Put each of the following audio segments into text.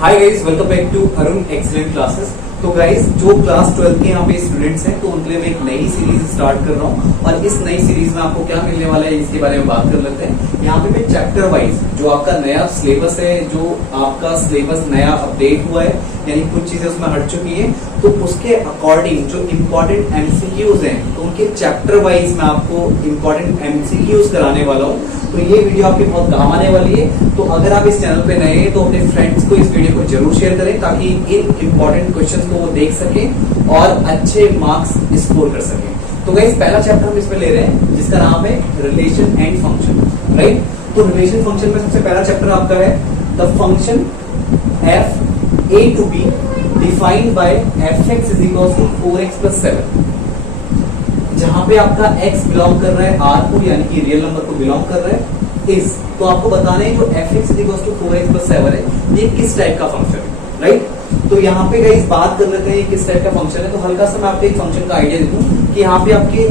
Hi guys, welcome back to Arun excellent classes. तो guys, जो class 12 के यहाँ पे स्टूडेंट्स हैं, तो उनके लिए मैं एक नई सीरीज स्टार्ट कर रहा हूँ और इस नई सीरीज में आपको क्या मिलने वाला है इसके बारे में बात कर लेते हैं। यहाँ पे मैं चैप्टर वाइज जो आपका नया सिलेबस है, जो आपका सिलेबस नया अपडेट हुआ है, यानी कुछ चीजें उसमें हट चुकी है, तो उसके अकॉर्डिंग जो इम्पोर्टेंट एमसीक्यूज हैं, तो उनके चैप्टर वाइज मैं आपको इम्पोर्टेंट एमसीक्यूज कराने वाला हूँ। तो ये वीडियो आपकी बहुत काम आने वाली है। तो अगर आप इस चैनल पे नए हैं तो अपने फ्रेंड्स को इस वीडियो को जरूर शेयर करें, ताकि इन इम्पोर्टेंट क्वेश्चंस को वो देख सकें और अच्छे मार्क्स स्कोर कर सकें। तो गाइस, पहला चैप्टर हम इसमें ले रहे हैं जिसका नाम है रिलेशन एंड फंक्शन, राइट। तो रिलेशन फंक्शन में सबसे पहला चैप्टर आपका है the function F A to B defined by F X is equal to 4x + 7, जहां पे आपका x बिलोंग कर रहा है R को, यानी कि रियल नंबर को बिलोंग कर रहा है इस। तो आपको बताना है जो fx = 4x + 7 है, ये किस टाइप का फंक्शन है, राइट। तो यहाँ पे गाइस बात कर लेते हैं किस टाइप का फंक्शन है। तो हल्का सा मैं आपको एक फंक्शन का आइडिया दे दूं कि यहाँ पे आपके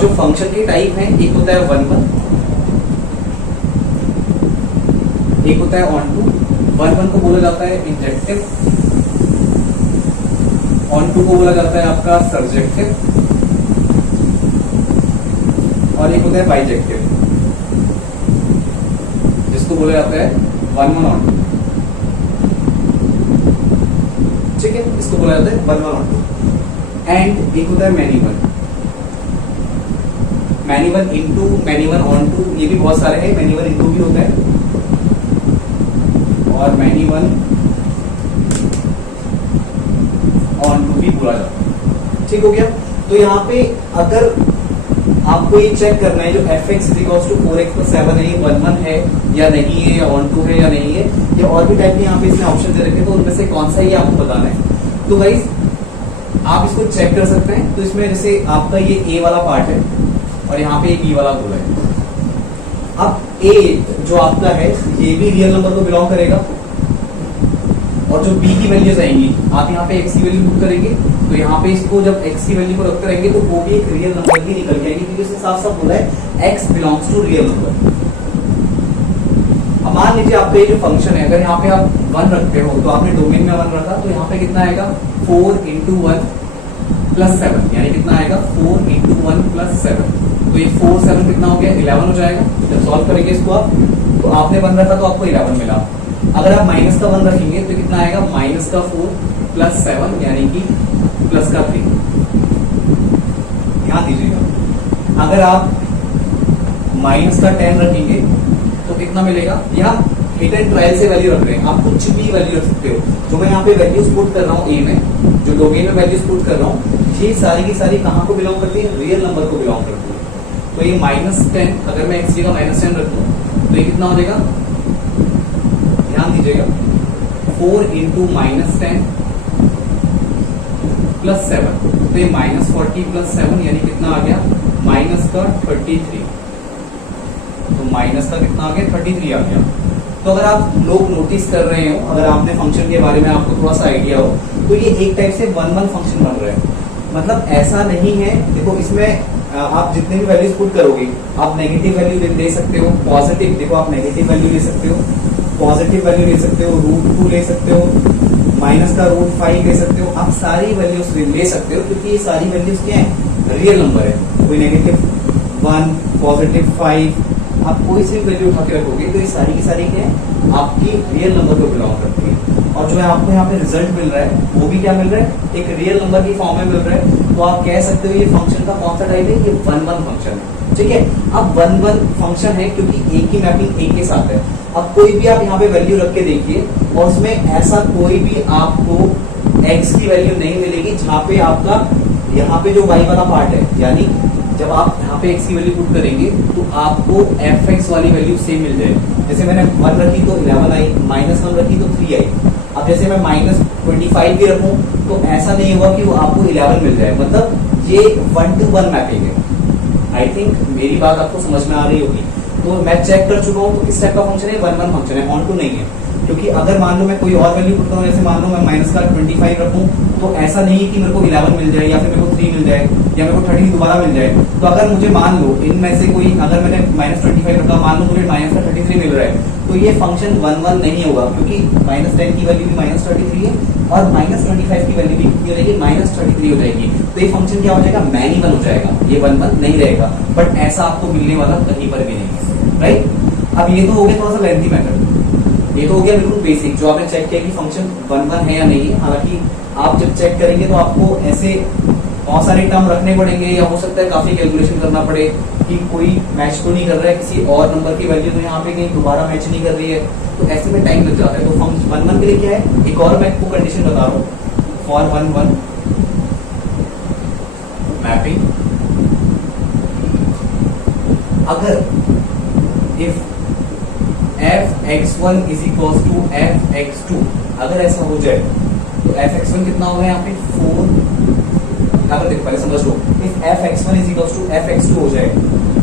जो फंक्शन के टाइप है, एक होता है 1 1, एक होता है ऑन टू। 1 1 को बोला जाता है इंजेक्टिव, ऑन टू को बोला जाता है आपका सर्जेक्टिव, और एक होता है बाइजेक्टिव, जिसको बोला जाता है 1 1 ऑन टू। ठीक है, इसको बोला जाता है 1 1 ऑन टू। एंड एक होता है many one, many one into, many one onto, ये भी बहुत सारे हैं। मैनी वन इनटू भी होता है और मैनी वन ऑन टू भी बोला जाता है। ठीक हो गया। तो यहाँ पे अगर आपको ये चेक करना है जो fx = 4x + 7 है, ये 1 1 है या नहीं है, या ऑन टू है या नहीं है, या और भी टाइप के यहाँ पे इसमें ऑप्शन दे रखे, तो उनमें से कौन सा ही आपको बताना है। तो गाइस, आप इसको चेक कर सकते हैं। तो इसमें जैसे आपका ये a वाला पार्ट है और यहाँ पे b वाला गोला है। अब a जो आपका है ये भी रियल नंबर को बिलोंग करेगा, और जो b की वैल्यूज आएंगी, आप यहाँ पे x की वैल्यू पुट करेंगे, तो यहाँ पे इसको जब x की वैल्यू को रखते रहेंगे तो वो भी एक रियल नंबर ही निकल जाएगी, क्योंकि उसने साफ साफ बोला है x belongs to real number. अब मान लीजिए आपका ये जो फंक्शन है, अगर यहाँ पे आप 1 रखते हो, तो आपने डोमेन में 1 रखा, तो यहाँ पे कितना आएगा 4 × 1 + 7, यानी कितना आएगा 4 × 1 + 7। तो ये 4 7 कितना हो गया, 11 हो जाएगा। जब सॉल्व करेंगे इसको आप, तो आपने 1 रखा तो आपको 11 मिला। अगर आप माइनस का 1 रखेंगे तो कितना आएगा, -4 + 7, यानी कि +3। ध्यान दीजिएगा, अगर आप -10 रखेंगे तो कितना मिलेगा। यहाँ हिट एंड ट्रायल से वैल्यू रख रहे हैं, आप कुछ भी वैल्यू रख सकते हो। जो मैं यहाँ पे वैल्यूज पुट कर रहा हूँ ए में, जो डोमेन में वैल्यूज पुट कर रहा हूँ, ये सारी की सारी कहाँ को बिलोंग करती है, रियल नंबर को बिलोंग करती है। तो ये -10, अगर मैं x का -10 रख दूं तो ये कितना हो जाएगा, ध्यान दीजिएगा, 4 × -10 + 7, तो ये -40 + 7, यानी कितना आ गया, -33। तो माइनस का कितना आ गया, 33 आ गया। तो अगर आप लोग नोटिस कर रहे हो, अगर आपने फंक्शन के बारे में आपको थोड़ा सा आइडिया हो, तो ये एक टाइप से 1 1 फंक्शन बन रहा है। मतलब ऐसा नहीं है, देखो इसमें आप जितने भी वैल्यूज पुट करोगे, आप नेगेटिव वैल्यू दे सकते हो, पॉजिटिव, देखो आप नेगेटिव वैल्यू ले सकते हो, पॉजिटिव वैल्यू ले सकते हो, √2 ले सकते हो, -√5 ले सकते हो, आप सारी वैल्यूज ले सकते हो, क्योंकि ये सारी वैल्यूज क्या है, रियल नंबर है। कोई -1, +5, आप कोई सी वैल्यू उठा के रखोगे तो ये सारी की सारी क्या है, आपकी रियल नंबर को बिलोंग करती है। और जो है आपको यहाँ पे रिजल्ट मिल रहा है, वो भी क्या मिल रहा है, एक रियल नंबर की फॉर्म में मिल रहा है। तो आप कह सकते हो ये फंक्शन का कौन सा टाइप है, ये 1 1 फंक्शन है। ठीक है, अब 1 1 फंक्शन है क्योंकि a की मैपिंग a के साथ है। अब कोई भी आप यहाँ पे वैल्यू रख के देखिए, और उसमें ऐसा कोई भी आपको x की वैल्यू नहीं मिलेगी जहाँ पे आपका यहाँ पे जो y वाला पार्ट है, यानी जब आप यहाँ पे x की वैल्यू पुट करेंगे तो आपको fx वाली वैल्यू सेम मिल जाएगी। जैसे मैंने 1 रखी तो 11 आई, -1 रखी तो 3 आई। अब जैसे मैं -25 भी रखूं तो ऐसा नहीं होगा कि वो आपको 11 मिल जाए। मतलब ये 1 to 1 मैपिंग है। आई थिंक मेरी बात आपको समझ में आ रही होगी। तो मैं चेक कर चुका हूँ, तो किस टाइप का फंक्शन है, 1 1 फंक्शन है, ऑन टू नहीं है। क्योंकि अगर मान लो मैं कोई और वैल्यू करता हूँ, जैसे मान लो मैं माइनस का 25 रखूं, तो ऐसा नहीं है कि मेरे को 11 मिल जाए या फिर मेरे को 3 मिल जाए या मेरे को 30 दोबारा मिल जाए। तो अगर मुझे मान लो इनमें से कोई, अगर मैंने -25 रखा, मान लो मुझे माइनस का 33 मिल रहा है, तो ये फंक्शन 1 1 नहीं होगा, क्योंकि -10 की वैल्यू भी -33 है और -25 की वैल्यू भी कितनी हो जाएगी, -33 हो जाएगी। तो ये फंक्शन क्या हो जाएगा, मैनिमल हो जाएगा, ये 1 1 नहीं रहेगा। बट ऐसा आपको मिलने वाला कहीं पर भी नहीं है, राइट। अब ये तो हो गया थोड़ा सा लेंथी मेथड, ये तो हो गया बिल्कुल बेसिक, जो आपने चेक किया कि फंक्शन 1 1 है या नहीं है। हालांकि आप जब चेक करेंगे तो आपको ऐसे बहुत सारे टर्म रखने पड़ेंगे, या हो सकता है काफी कैलकुलेशन करना पड़े कि कोई मैच तो नहीं कर रहा है, किसी और नंबर की वैल्यू तो यहाँ पे कहीं दोबारा मैच नहीं कर रही है, तो ऐसे में टाइम लग जाता है। तो फंक्शन 1 1 के लिए क्या है, एक और मैं आपको कंडीशन बता रहा हूँ, फॉर 1 1 मैपिंग, अगर if f(x1) is equal to f(x2), अगर ऐसा हो जाए तो f(x1) कितना होगा यहाँ पे 4, यहाँ पर देखो पहले समझ लो, if f(x1) is equal to f(x2) हो जाए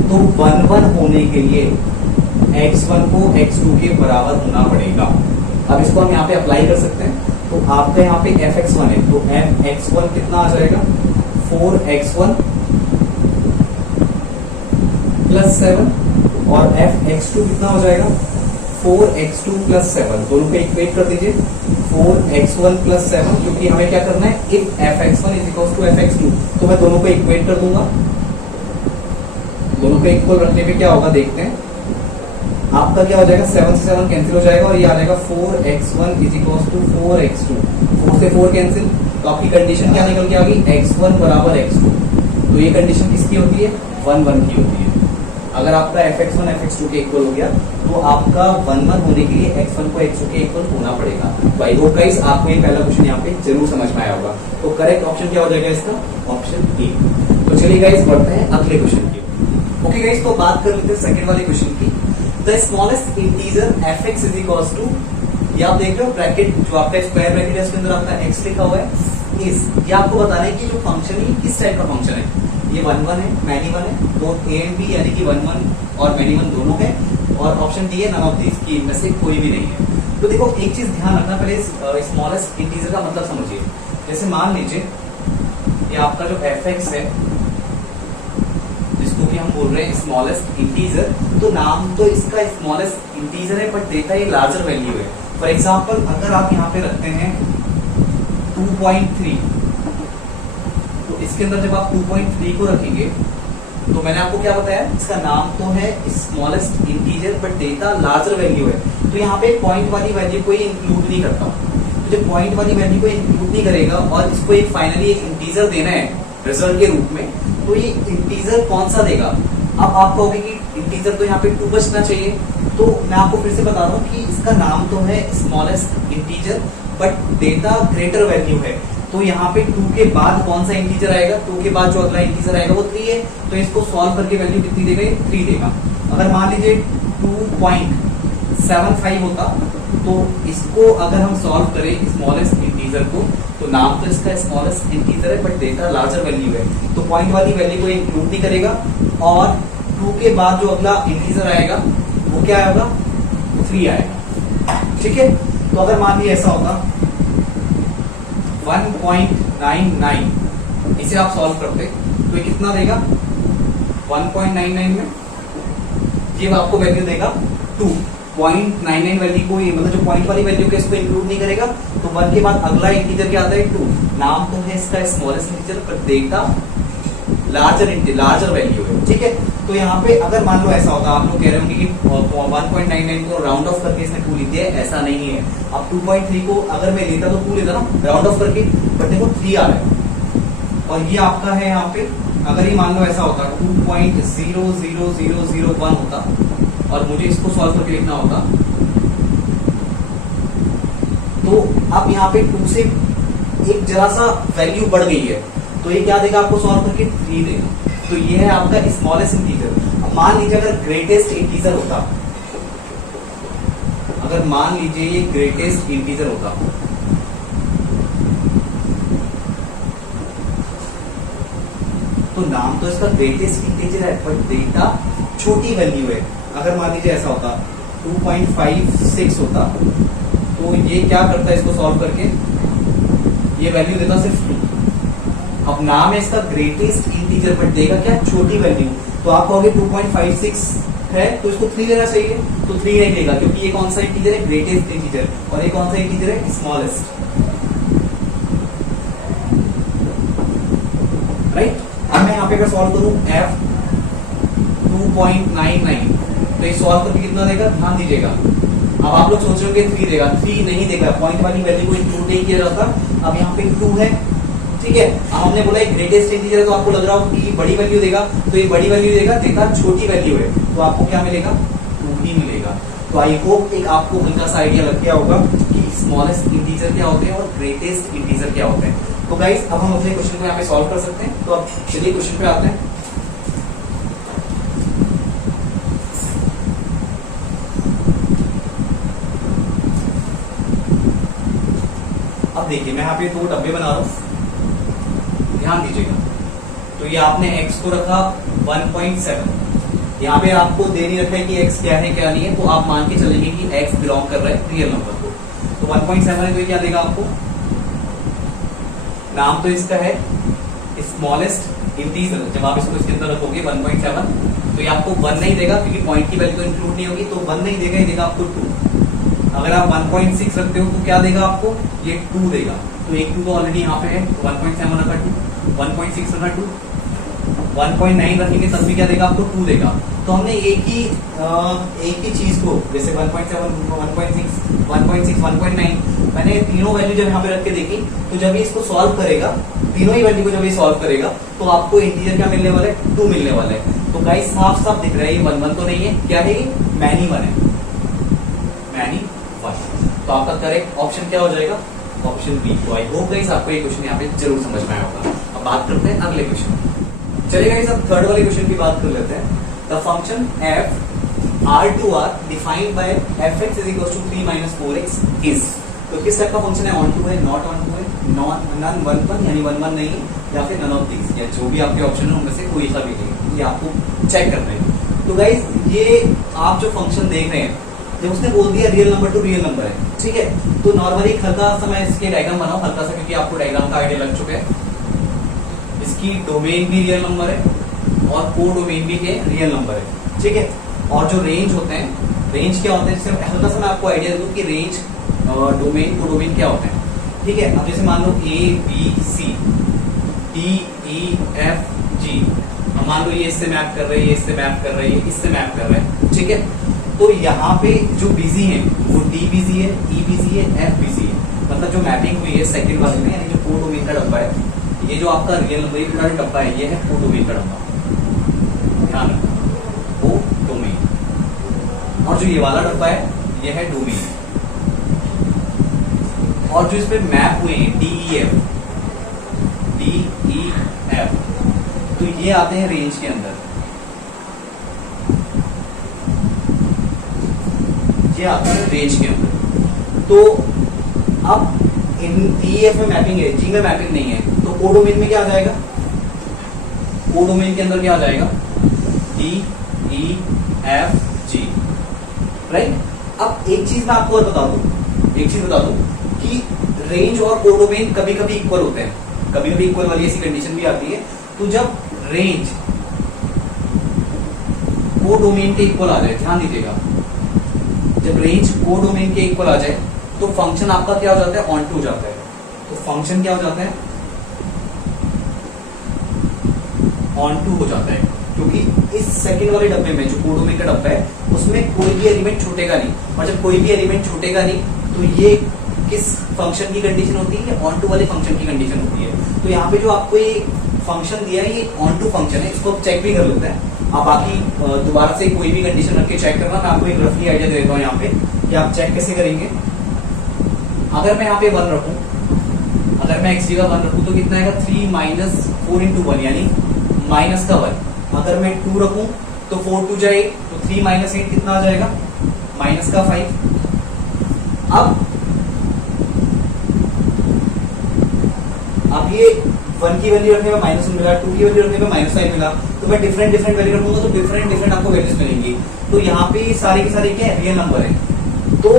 तो 1 1 होने के लिए x1 को x2 के बराबर होना पड़ेगा। अब इसको हम यहाँ पे अप्लाई कर सकते हैं, तो आपका यहाँ पे f(x1) है, तो f(x1) कितना आ जाएगा, 4x1 प्लस 7, और f(x2) कितना हो जाएगा, 4x2 प्लस 7, दोनों को इक्वेट कर दीजिए, 4x1 प्लस 7, क्योंकि हमें क्या करना है, if f(x1) is equal to f(x2), तो मैं दोनों को इक्वेट कर दूंगा। दोनों को इक्वल रखने पे क्या होगा देखते हैं, आपका क्या हो जाएगा, 7 से 7 कैंसिल हो जाएगा और ये आ जाएगा 4x1 is equal to 4x2, 4 से 4 कैंसिल, तो आपकी कंडीशन क्या निकल के आ गई, x1 बराबर x2। तो ये कंडीशन किसकी होती है, 1 1 की होती है। अगर आपका f(x1) f(x2) के इक्वल हो गया तो आपका 1 1 होने के लिए x1 को x2 के इक्वल होना पड़ेगा। तो आई होप गाइस आपको ये पहला क्वेश्चन यहाँ पे जरूर समझ में आया होगा। तो करेक्ट ऑप्शन क्या हो जाएगा इसका, ऑप्शन ए। तो चलिए गाइस बढ़ते हैं अगले क्वेश्चन की। ओके गाइस, तो बात कर लेते हैं सेकंड वाले क्वेश्चन की। The smallest integer f(x) is equal to, ये आप देख रहे हो ब्रैकेट, जो आपका स्क्वायर ब्रैकेट है उसके अंदर आपका x लिखा हुआ है, इस ये आपको बताना है कि जो फंक्शन है किस टाइप का फंक्शन है। ये 1 1 है, मैनिमल है, बोथ ए एंड बी, यानी कि 1 1 और मैनिमल दोनों है, और ऑप्शन डी है नन ऑफ दीज, की इनमें से कोई भी नहीं है। तो देखो एक चीज ध्यान रखना, पहले स्मॉलेस्ट इंटीजर का मतलब समझिए। जैसे मान लीजिए ये आपका जो f(x) है, जिसको कि हम बोल रहे हैं स्मॉलेस्ट इंटीजर, तो नाम तो इसका स्मॉलेस्ट इंटीजर है, बट देता ये लार्जर वैल्यू है। फॉर एग्जाम्पल अगर आप यहाँ पे रखते हैं 2.3, तो इसके अंदर जब आप 2.3 को रखेंगे, तो मैंने आपको क्या बताया, इसका नाम तो है smallest integer but data larger value है। तो यहाँ पे पॉइंट वाली वैल्यू को इंक्लूड नहीं करता, तो जब पॉइंट वाली वैल्यू को इंक्लूड नहीं करेगा और इसको एक फाइनली एक इंटीजर देना है रिजल्ट के रूप में, तो ये इंटीजर कौन सा देगा। अब आप कहोगे कि इंटीजर तो यहाँ पे 2 बचना चाहिए, तो मैं आपको फिर से बता रहा हूँ कि इसका नाम तो है smallest integer but data greater value है। तो यहाँ पे 2 के बाद कौन सा इंटीजर आएगा, 2 के बाद जो अगला इंटीजर आएगा वो 3 है, तो इसको सॉल्व करके वैल्यू कितनी देगा, 3 देगा। अगर मान लीजिए 2.75 होता, तो इसको अगर हम सॉल्व करें स्मॉलेस्ट इंटीजर को, तो नाम तो इसका स्मॉलेस्ट इंटीजर है बट डेटा लार्जर वैल्यू है, तो पॉइंट वाली वैल्यू को इंक्लूड नहीं करेगा, और 2 के बाद जो अगला इंटीजर आएगा वो क्या आएगा, 3 आएगा। ठीक है, तो अगर मान लीजिए ऐसा होता 1.99, इसे आप सॉल्व करते तो ये कितना देगा, 1.99 में ये आपको वैल्यू देगा 2.99 वैल्यू को, मतलब जो पॉइंट वाली वैल्यू के इसको इंक्लूड नहीं करेगा, तो 1 के बाद अगला इंटीजर क्या आता है 2, नाम तो है इसका स्मॉलेस्ट इंटीजर पर डेटा लार्जर वैल्यू है। ठीक है, तो यहाँ पे अगर मान लो ऐसा होता, आप लोग कह रहे होंगे कि 1.99 को राउंड ऑफ करके इसने 2 लिख दिया है, ऐसा नहीं है। अब 2.3 को अगर मैं लेता तो 2 लेता ना राउंड ऑफ करके, बट देखो 3 आ रहा है, और ये आपका है यहाँ पे, अगर ये मान लो ऐसा होता 2.00001 होता और मुझे इसको सॉल्व करके लिखना होता, तो अब यहाँ पे 2 से एक जरा सा वैल्यू बढ़ गई है, तो ये क्या देगा आपको सॉल्व करके, 3 देगा। तो ये है आपका स्मॉलेस्ट इंटीजर। अब मान लीजिए अगर ग्रेटेस्ट इंटीजर होता, अगर मान लीजिए ये ग्रेटेस्ट इंटीजर होता, तो नाम तो इसका ग्रेटेस्ट इंटीजर है बट डेटा छोटी वैल्यू है। अगर मान लीजिए ऐसा होता 2.56 होता, तो ये क्या करता है इसको सॉल्व करके, ये वैल्यू देता सिर्फ 2। अब नाम है इसका ग्रेटेस्ट इंटीजर, बट देगा क्या, छोटी वैल्यू। तो आप कहोगे 2.56 है तो इसको 3 लेना चाहिए, तो 3 नहीं लेगा क्योंकि ये कौन सा इंटीजर है, ग्रेटेस्ट इंटीजर, और ये कौन सा इंटीजर है, स्मॉलेस्ट। राइट। अब मैं यहाँ पे अगर सॉल्व करूं f 2.99, तो ये सॉल्व करके कितना देगा, ध्यान दीजिएगा। अब आप लोग सोच रहे होंगे 3 देगा, 3 नहीं देगा, पॉइंट वाली वैल्यू को इंक्लूड नहीं किया जाता। अब यहाँ पे 2 है, ठीक है। अब हमने बोला ग्रेटेस्ट इंटीजर है, तो आपको लग रहा हो कि बड़ी वैल्यू देगा, तो ये बड़ी वैल्यू देगा, देखा छोटी वैल्यू है, तो आपको क्या मिलेगा, 2 ही मिलेगा। तो आई होप एक आपको हल्का सा आइडिया लग गया होगा कि स्मॉलेस्ट इंटीजर क्या होते हैं और ग्रेटेस्ट इंटीजर क्या होते हैं। तो गाइस अब हम अपने क्वेश्चन को यहाँ पे सॉल्व कर सकते हैं। तो अब चलिए क्वेश्चन पे आते हैं। अब देखिए मैं यहाँ पे 2 डब्बे बना रहा हूं, ध्यान दीजिएगा। तो ये आपने x को रखा 1.7, यहाँ पे आपको दे नहीं रखा है कि x क्या है क्या नहीं है, तो आप मान के चलेंगे कि x बिलोंग कर रहा है रियल नंबर को। तो 1.7 है तो ये क्या देगा आपको, नाम तो इसका है स्मॉलेस्ट इंटीजर। जब आप इसको इसके अंदर रखोगे 1.7, तो ये आपको 1 नहीं देगा क्योंकि पॉइंट की वैल्यू तो इंक्लूड नहीं होगी, तो 1 नहीं देगा, ये देगा आपको 2। अगर आप 1.6 रखते हो तो क्या देगा आपको, ये 2 देगा। तो एक 2 तो ऑलरेडी यहाँ पे है, 1.7 रखा 2, 1.6 रखा 2, 1.9 रखेंगे तब भी क्या देगा आपको, 2 देगा। तो हमने एक ही चीज को, जैसे 1.7, 1.6, 1.6, 1.9, मैंने तीनों वैल्यू जब यहाँ पे रख के देखी, तो जब ये इसको सॉल्व करेगा, तीनों ही वैल्यू को जब ये सॉल्व करेगा, तो आपको इंटीजर क्या मिलने वाला है, 2 मिलने वाला है। तो गाइस साफ साफ दिख रहा है ये 1 तो नहीं है, क्या है ये, मैनी 1 है, मैनी 1। तो आपका करेक्ट ऑप्शन क्या हो जाएगा, ऑप्शन बी। तो आई होप गाइस आपको ये क्वेश्चन यहाँ पे जरूर समझ में आया होगा। अब बात करते हैं अगले क्वेश्चन। चलिए गाइस अब थर्ड वाले क्वेश्चन की बात कर लेते हैं। The function f r2r defined by fx is equals to 3 minus 4x is। तो किस टाइप का फंक्शन है, ऑन टू है, नॉट ऑन टू है, नन 1 यानी 1 नहीं है, या फिर नन ऑफ दिस, या जो भी आपके ऑप्शन है उनमें से कोई सा भी नहीं, ये आपको चेक करना है। तो गाइस ये आप जो फंक्शन देख रहे हैं, जब उसने बोल दिया real number two real number है, ठीक है, तो नॉर्मली हल्का सा मैं इसके डायग्राम बनाऊं, हल्का सा, क्योंकि आपको डायग्राम का आइडिया लग चुका है। इसकी डोमेन भी रियल नंबर है और को डोमेन भी के रियल नंबर है, ठीक है। और जो रेंज होते हैं, रेंज क्या होते हैं, जैसे हल्का सा मैं आपको आइडिया दूं कि रेंज, डोमेन, को डोमेन क्या होते हैं, ठीक है। अब जैसे मान लो A B C D E F G, अब मान लो ये इससे मैप कर रहे हैं, ये इससे मैप कर रहे हैं, ये इससे मैप कर रहे हैं, ठीक है। तो यहाँ पे जो बिजी है वो D बिजी है, E बिजी है, F बिजी है, मतलब जो मैपिंग हुई है सेकंड वाले में, यानी जो को डोमेन का डब्बा है, ये जो आपका रियल नंबर ये पूरा डब्बा है, ये है को डोमेन का डब्बा, ध्यान रखना, को डोमेन। और जो ये वाला डब्बा है ये है डोमेन। और जो इस पे मैप हुए हैं DEF, तो ये आते हैं रेंज के अंदर, ये आते हैं रेंज के अंदर। तो अब इन DEF में मैपिंग है, G में मैपिंग नहीं है, तो को डोमेन में क्या आ जाएगा, को डोमेन के अंदर क्या आ जाएगा, DEF G, राइट। अब एक चीज मैं आपको और बता दूं कि रेंज और को डोमेन कभी कभी इक्वल होते हैं, कभी कभी इक्वल वाली ऐसी कंडीशन भी आती है। तो जब रेंज को डोमेन के इक्वल आ जाए, ध्यान दीजिएगा, जब रेंज को डोमेन के इक्वल आ जाए तो फंक्शन आपका क्या हो जाता है, ऑन टू हो जाता है। तो फंक्शन क्या हो जाता है, ऑन टू हो जाता है, क्योंकि इस सेकंड वाले डब्बे में जो को डोमेन का डब्बा है उसमें कोई भी एलिमेंट छूटेगा नहीं, और जब कोई भी एलिमेंट छूटेगा नहीं तो ये किस फंक्शन की कंडीशन होती है, ऑन टू वाले फंक्शन की कंडीशन होती है। तो यहाँ पे जो आपको ये फंक्शन दिया है ये ऑन टू फंक्शन है, इसको चेक भी कर लेते हैं। आप बाकी दोबारा से कोई भी कंडीशन रख के चेक करना, मैं आपको एक रफली आइडिया दे देता हूँ यहाँ पे कि आप चेक कैसे करेंगे। अगर मैं यहाँ पे 1 रखूं, अगर मैं x जगह 1 रखूं तो कितना आएगा, 3 माइनस 4 इंटू 1 यानी माइनस का 1। अगर मैं 2 रखूं तो 4 2 जाए, तो 3 माइनस 8 कितना आ जाएगा, माइनस का 5। अब ये 1 की वैल्यू रखने में माइनस मिला, 2 की वैल्यू रखने में माइनस 5 मिला, तो मैं डिफरेंट वैल्यू रखूंगा तो डिफरेंट आपको वैल्यूज मिलेंगी। तो यहाँ पे सारे के सारे क्या है, रियल नंबर है, तो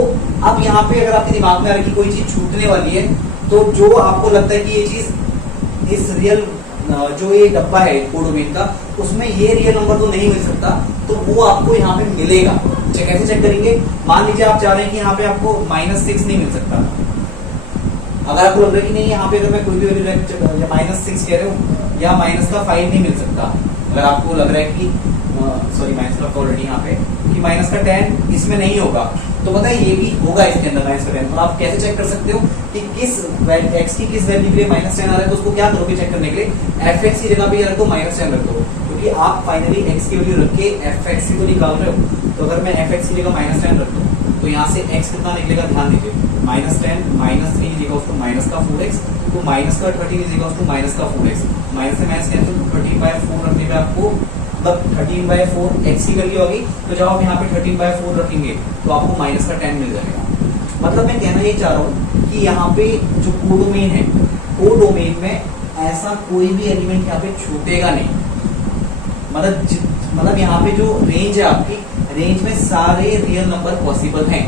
अब यहाँ पे अगर आपके दिमाग में आ रहा है कि कोई चीज छूटने वाली है, तो जो आपको लगता है कि ये चीज इस रियल जो ये डब्बा है कोडोमेन का, उसमें ये रियल नंबर तो नहीं मिल सकता, तो वो आपको यहाँ पे मिलेगा। कैसे चेक करेंगे? मान लीजिए आप चाह रहे हैं कि यहाँ पे आपको -6 नहीं मिल सकता। अगर आपको लग रहा है कि नहीं यहाँ पे अगर मैं कोई भी वैल्यू या -6 कह रहे हो या -5 नहीं मिल सकता, अगर आपको लग रहा है कि सॉरी -5 ऑलरेडी यहाँ पे कि -10 इसमें नहीं होगा, तो पता है ये भी होगा इसके अंदर -10। तो आप कैसे चेक कर सकते हो कि किस x की किस वैल्यू के लिए -10 आ रहा है? तो उसको क्या करोगे चेक करने के लिए? fx की जगह पे रखो -10 रख दो, क्योंकि आप फाइनली x की वैल्यू रख के fx की तो निकाल रहे हो। तो अगर मैं fx की जगह -10 रख दूं तो यहाँ से x कितना निकलेगा? ध्यान दीजिए, -10 -3 इज इक्वल टू -4x, तो -13 is equal to -4x, minus से माइनस कैंसिल, 13/4 रखने पे आपको मतलब 13/4 x की वैल्यू होगी। तो जब आप यहाँ पे 13/4 रखेंगे तो आपको -10 मिल जाएगा। मतलब मैं कहना ये चाह रहा हूँ कि यहाँ पे जो कोडोमेन है, कोडोमेन में ऐसा कोई भी एलिमेंट यहाँ पे छूटेगा नहीं। मतलब यहाँ पे जो रेंज है आपकी, रेंज में सारे रियल नंबर पॉसिबल हैं।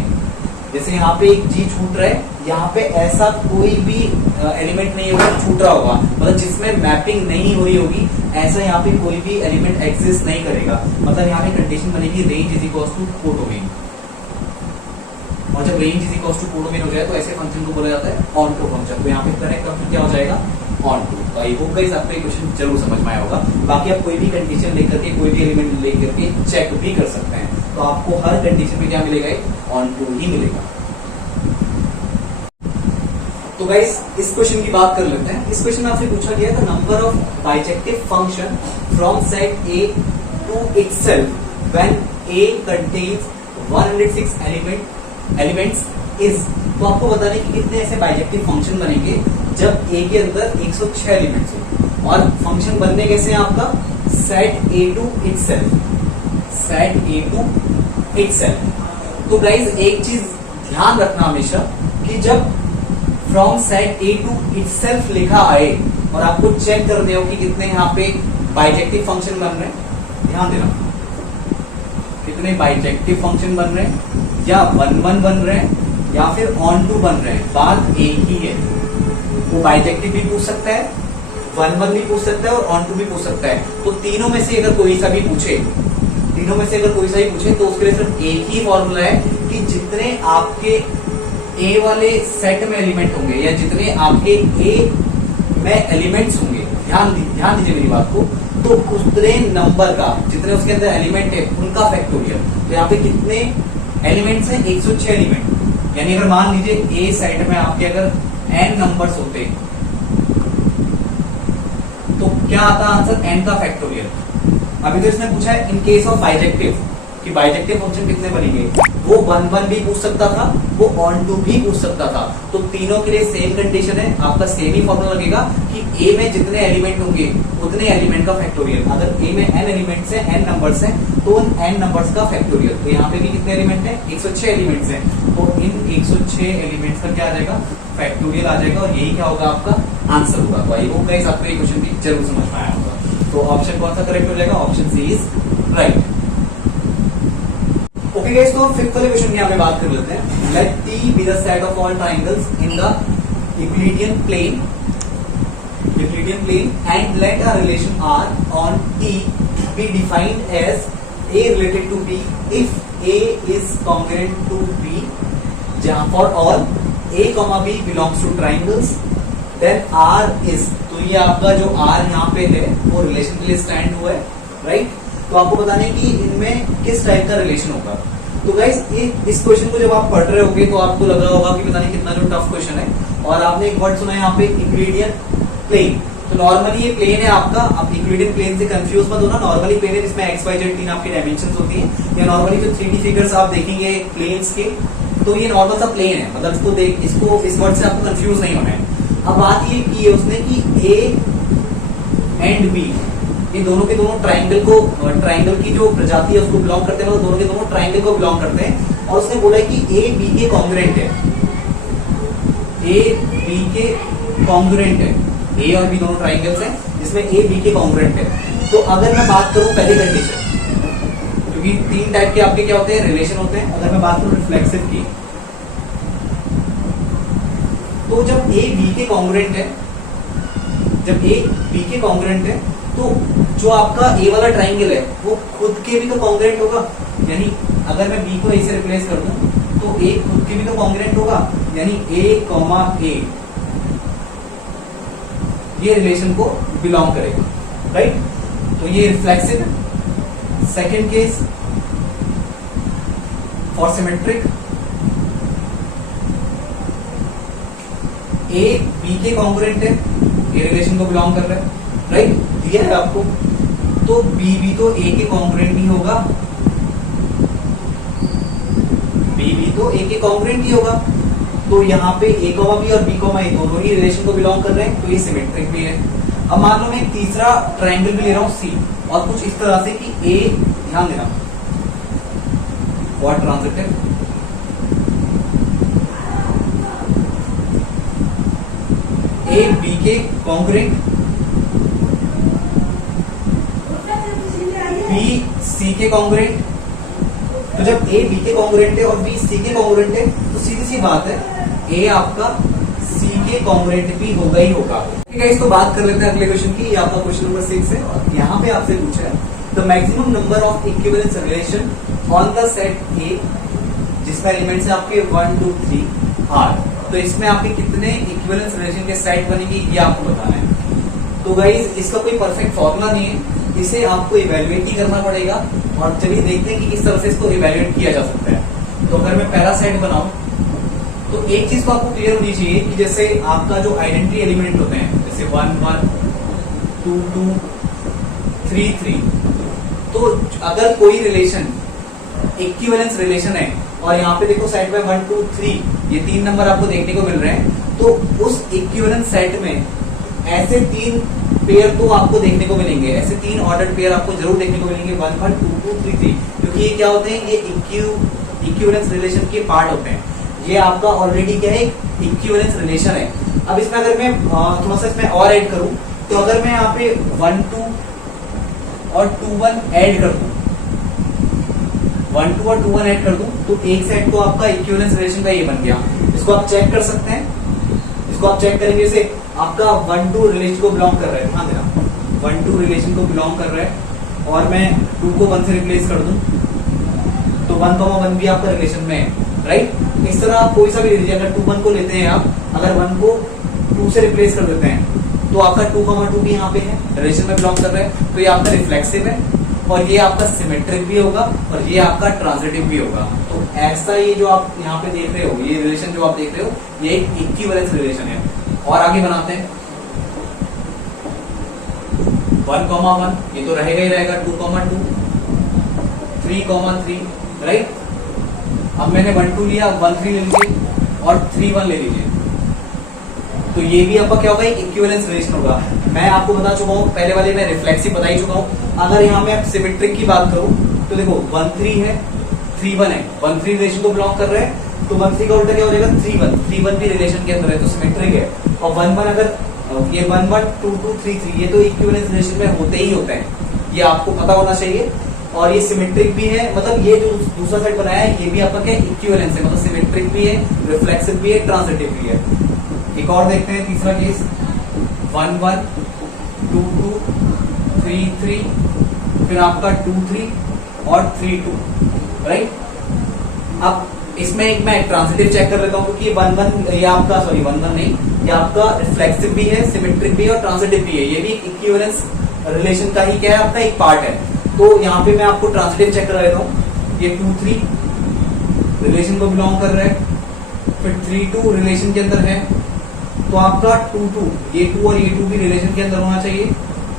जैसे यहाँ पे एक जी छूट रहा है, यहाँ पे ऐसा कोई भी एलिमेंट नहीं होगा छूट रहा होगा, मतलब जिसमें मैपिंग नहीं हो रही होगी, ऐसा यहाँ पे कोई भी एलिमेंट एग्जिस्ट नहीं करेगा। मतलब यहाँ पे कंडीशन बनेगी range is equal to codomain, और जब range is equal to codomain हो जाए तो ऐसे फंक्शन को बोला जाता है ऑन टू फंक्शन। तो यहाँ पे करेक्ट फंक्शन क्या हो जाएगा? Onto. तो आई होप गाइस आपको ये क्वेश्चन जरूर समझ में आया होगा। बाकी आप कोई भी कंडीशन लेकर के, कोई भी एलिमेंट लेकर के चेक भी कर सकते हैं, तो आपको हर कंडीशन में क्या मिलेगा? ऑन टू ही मिलेगा। तो गाइस इस क्वेश्चन की बात कर लेते हैं। इस क्वेश्चन में आपसे पूछा गया था number of bijective function from set A to itself when A contains 106 elements is. तो आपको बताना है कि कितने ऐसे बाइजेक्टिव फंक्शन बनेंगे जब ए के अंदर 106 एलिमेंट्स हो। और फंक्शन बनने कैसे हैं आपका? Set A to itself, set A to itself. तो गाइस एक चीज ध्यान रखना हमेशा कि जब from set A to itself लिखा आए और आपको चेक करने हो कि कितने यहाँ पे बाइजेक्टिव फंक्शन बन रहे हैं, ध्यान देना कितने बाइजेक्टिव फंक्शन बन रहे हैं, या 1 बन रहे हैं या फिर ऑन टू बन रहे हैं, बात एक ही है। वो बाइजेक्टिव भी पूछ सकता है, 1 भी पूछ सकता है और ऑन टू भी पूछ सकता है। तो तीनों में से अगर कोई सा भी पूछे, तीनों में से अगर कोई सा भी पूछे तो उसके लिए सिर्फ एक ही फॉर्मूला है कि जितने आपके ए वाले सेट में एलिमेंट होंगे या जितने आपके ए में एलिमेंट्स होंगे, ध्यान दीजिए मेरी बात को, तो उतने नंबर का, जितने उसके अंदर एलिमेंट है उनका फैक्टोरियल। तो यहाँ पे कितने एलिमेंट्स हैं? 106 एलिमेंट। यानी अगर मान लीजिए ए सेट में आपके अगर n नंबर्स होते तो क्या आता आंसर? n का फैक्टोरियल। अभी तो इसने पूछा है इन केस ऑफ बाइजेक्टिव कि बाइजेक्टिव फंक्शन कितने बनेंगे। वो 1 भी पूछ सकता था, वो ऑन टू भी पूछ सकता था। तो तीनों के लिए सेम कंडीशन है, आपका सेम ही फॉर्मूला लगेगा कि ए में जितने एलिमेंट होंगे उतने एलिमेंट का फैक्टोरियल। अगर ए में n एलिमेंट्स हैं, n नंबर्स हैं, तो उन n नंबर्स का फैक्टोरियल। तो यहाँ पे भी कितने एलिमेंट हैं? 106 एलिमेंट्स हैं। तो इन 106 एलिमेंट्स का क्या आ जाएगा? फैक्टोरियल आ जाएगा, और यही क्या होगा? आपका आंसर होगा। तो आई होप गाइस आपको ये क्वेश्चन भी जरूर समझ में आया होगा। तो ऑप्शन कौन सा करेक्ट हो जाएगा? Option C is right. Okay guys, तो फिफ्थ वाले क्वेश्चन की यहाँ पे बात कर लेते हैं। Let T be the set of all triangles in the Euclidean plane and let a relation R on T be defined as A related to B if A is congruent to B, जहाँ for all A, B belongs to triangles, then R is। तो ये आपका जो R यहाँ पे है वो relation के लिए स्टैंड हुआ है, राइट। तो आपको बताना है कि इनमें किस टाइप का रिलेशन होगा। तो गाइस इस क्वेश्चन को जब आप पढ़ रहे होगे तो आपको लग रहा होगा कि पता नहीं कितना जो टफ क्वेश्चन है। और आपने एक वर्ड सुना है यहाँ पे यूक्लिडियन प्लेन। तो नॉर्मली ये प्लेन है आपका, आप यूक्लिडियन प्लेन से कंफ्यूज मत होना। नॉर्मली प्लेन है जिसमें एक्स वाई जेड 3 आपकी डायमेंशंस होती हैं, या नॉर्मली जो 3D फिगर्स आप देखेंगे प्लेन्स के, तो ये नॉर्मल सा प्लेन है। मतलब इसको इस वर्ड से आपको कंफ्यूज नहीं होना है। अब बात ये की है उसने कि ए एंड बी ये दोनों के दोनों ट्राइंगल की जो प्रजाति है उसको बिलोंग करते हैं, मतलब दोनों के दोनों ट्राइंगल को बिलोंग करते हैं। और उसने बोला है कि ए बी के कॉन्ग्रुएंट है, ए बी के कॉन्ग्रुएंट है। ए और बी दोनों ट्राइंगल्स हैं जिसमें ए बी के कॉन्ग्रुएंट है। तो अगर मैं बात करूं पहली कंडीशन, क्योंकि तीन टाइप के आपके क्या होते हैं, रिलेशन होते हैं। अगर मैं बात करूं रिफ्लेक्सिव की, तो जब ए बी के कॉन्ग्रुएंट है, जब ए बी के कॉन्ग्रुएंट है, तो जो आपका ए वाला ट्राइंगल है वो खुद के भी तो कॉन्ग्रुएंट होगा। यानी अगर मैं बी को ए से रिप्लेस कर दूं तो ए खुद के भी तो कॉन्ग्रुएंट होगा। यानी ए कॉमा ए ये रिलेशन को बिलोंग करेगा, राइट। तो ये रिफ्लेक्सिव है। Second case for symmetric, A B के कॉन्ग्रुएंट है, ये रिलेशन को बिलोंग कर रहा है, राइट। दिया है आपको, तो बी भी तो ए के कॉन्ग्रुएंट ही होगा, बी भी तो ए के कॉन्ग्रुएंट ही होगा। तो यहाँ पे ए कॉमा बी और बी कॉमा ए दोनों ही रिलेशन को बिलोंग कर रहे हैं, तो ये सिमेट्रिक भी है। अब मान लो मैं एक तीसरा ट्राइंगल भी ले रहा हूं सी, और कुछ इस तरह से कि ए, ध्यान देना, व्हाट ट्रांजिटिव, ए बी के कॉन्ग्रुएंट, बी सी के कॉन्ग्रुएंट। तो जब ए बी के कॉन्ग्रुएंट है और बी सी के कॉन्ग्रुएंट है, तो सीधी सी बात है ए आपका सी के कॉन्ग्रुएंट भी होगा ही होगा। ठीक है, इसको बात कर लेते हैं अगले क्वेश्चन की। ये आपका क्वेश्चन नंबर 6 है, और यहाँ पे आपसे पूछा है the maximum number of equivalence relation on the set ए, जिसका एलिमेंट्स है आपके 1 2 3 आर। तो इसमें आपके कितने इक्विवेलेंस रिलेशन के सेट बनेंगे ये आपको बताना है। तो गाइज इसका कोई परफेक्ट फॉर्मूला नहीं है, इसे आपको इवेल्युएट ही करना पड़ेगा। और चलिए देखते हैं कि किस तरह से इसको इवेल्युएट किया जा सकता है। तो अगर मैं पहला सेट बनाऊं, तो एक चीज तो आपको क्लियर होनी चाहिए कि जैसे आपका जो आइडेंटिटी एलिमेंट होते हैं, जैसे 1 1 2 2 3 3, तो अगर कोई रिलेशन इक्विवेलेंस रिलेशन है, और यहाँ पे देखो सेट में 1 2 3 ये 3 नंबर आपको देखने को मिल रहे हैं, तो उस इक्विवेलेंस सेट में ऐसे 3 पेयर तो आपको देखने को मिलेंगे, ऐसे 3 ऑर्डर्ड पेयर आपको जरूर देखने को मिलेंगे 1 1 2 2 3 3, क्योंकि ये क्या होते हैं, ये इक्विवेलेंस रिलेशन के पार्ट होते हैं। ये आपका ऑलरेडी क्या है, इक्विवेलेंस रिलेशन है। अब इसमें अगर मैं थोड़ा सा इसमें और ऐड करूं, तो अगर मैं यहाँ पे 1 2 और 2 1 ऐड कर दूं, 1 2 और 2 1 ऐड कर दूं, तो एक सेट तो आपका इक्विवेलेंस रिलेशन का ये बन गया। इसको आप चेक कर सकते हैं, इसको आप चेक करेंगे, इसे आपका 1 2 रिलेशन को बिलोंग कर रहा है, ध्यान देना 1 2 रिलेशन को बिलोंग कर रहा है, और मैं 2 को 1 से रिप्लेस कर दूं, तो 1 1 भी आपका रिलेशन में है, राइट। इस तरह आप कोई सा भी ले लीजिए, अगर 2 1 को लेते हैं आप, अगर 1 को 2 से रिप्लेस कर देते हैं, तो आपका 2 2 भी यहाँ पे है, रिलेशन में बिलोंग कर रहा है, तो ये आपका रिफ्लेक्सिव है, और ये आपका सिमेट्रिक भी होगा, और ये आपका ट्रांजिटिव भी होगा। तो ऐसा ये जो आप यहाँ पे देख रहे हो, ये रिलेशन जो आप देख रहे हो, ये एक इक्विवेलेंस रिलेशन है। और आगे बनाते हैं 1 1 ये तो रहेगा ही रहेगा, 2 2 3 3, राइट। अब मैंने 1 2 लिया, 1 3 ले लीजिए, और 3 1 ले लीजिए, तो ये भी आपका क्या होगा, एक इक्विवेलेंस रिलेशन होगा। मैं आपको बता चुका हूँ, पहले वाले में रिफ्लेक्सिव बता ही चुका हूँ। अगर यहाँ में सिमेट्रिक की बात करूँ, तो देखो 1 3 है, 3 1 है, 1 3 रिलेशन को बिलोंग कर रहे हैं, तो 1 3 का उल्टा क्या हो जाएगा, 3 1, 3 1 भी रिलेशन के अंदर है, तो सिमेट्रिक है। और 1 1 अगर ये 1 1 2 2 3 3 ये तो इक्विवेलेंस रिलेशन में होते ही होते हैं, ये आपको पता होना चाहिए। और ये सिमेट्रिक भी है, मतलब ये जो दूसरा सेट बनाया है ये भी आपका क्या इक्विवेलेंस है, मतलब सिमेट्रिक भी है, रिफ्लेक्सिव भी है, ट्रांजिटिव भी है। एक और देखते हैं तीसरा केस, 1 1 2 2 3 3, फिर आपका 2 3 और 3 2, राइट। अब इसमें एक मैं ट्रांजिटिव चेक कर लेता हूँ, क्योंकि 1 1 ये आपका, सॉरी 1 1 नहीं, ये आपका रिफ्लेक्सिव भी है, सिमेट्रिक भी है, और ट्रांजिटिव भी है। ये भी इक्विवेलेंस रिलेशन का ही क्या है, आपका एक पार्ट है। तो यहाँ पे मैं आपको ट्रांजिटिव चेक करा देता हूँ। ये 2 3 रिलेशन को बिलोंग कर रहा है, फिर 3 2 रिलेशन के अंदर है, तो आपका 2 2 ये 2 और ये 2 भी रिलेशन के अंदर होना चाहिए,